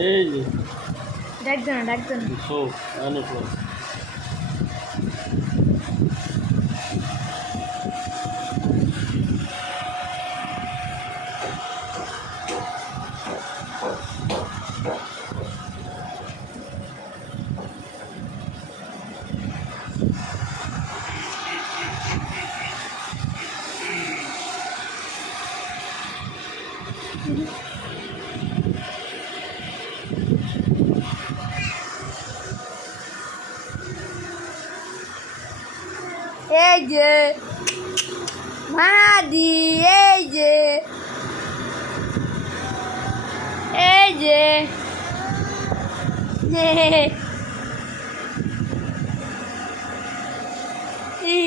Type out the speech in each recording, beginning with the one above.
এই যে। ডাক না ডাকতো না। এই যে মাদি এই যে এই যে ই,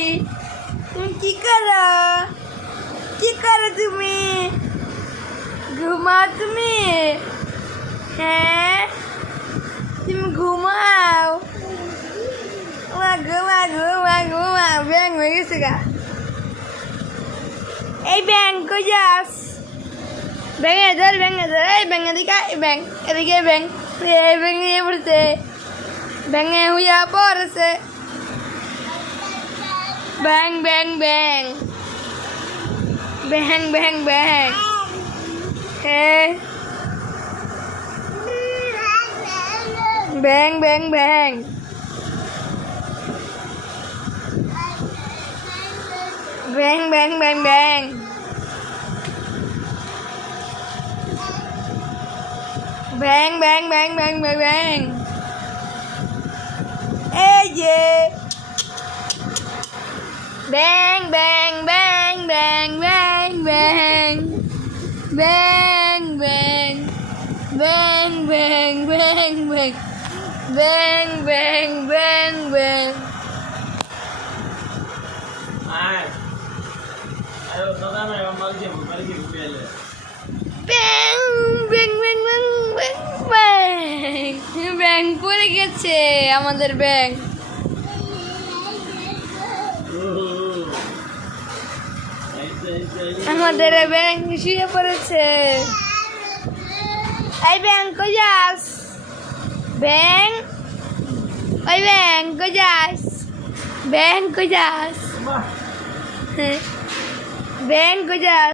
তুমি কি করো কি করো তুমি ঘুমাও তুমি হ্যাঁ তুমি ঘুমাও মা ঘুমা ঘুমা ঘুমা ব্যাং হয়ে গেছে গা এই ব্যাং কই যাস ব্যাং এদের ব্যাং এদের এই ব্যাং এদিকে এই ব্যাং এদিকে ব্যাং এই ব্যাং নিয়ে পড়ছে ব্যাঙে হুইয়া পড়েছে ব্যাং ব্যাং ব্যাং ব্যাং ব্যাং ব্যাং Bang bang bang. Bang bang bang bang. Bang bang bang bang bang bang. Ê gì? Bang bang bang bang bang bang. Bang. Bang, bang, bang, bang. Bang, bang, bang, bang. আয় আরে দাদা না আমার যে মোবাইল কি পেলে ব্যাং ব্যাং ব্যাং ব্যাং ব্যাং ব্যাং ব্যাং পড়ে গেছে আমাদের ব্যাং আমাদের ব্যাং শুয়ে পড়েছে। এই ব্যাংক যাস ব্যাং ওই ব্যাংক যাস ব্যাং কই যাস ব্যাং যাস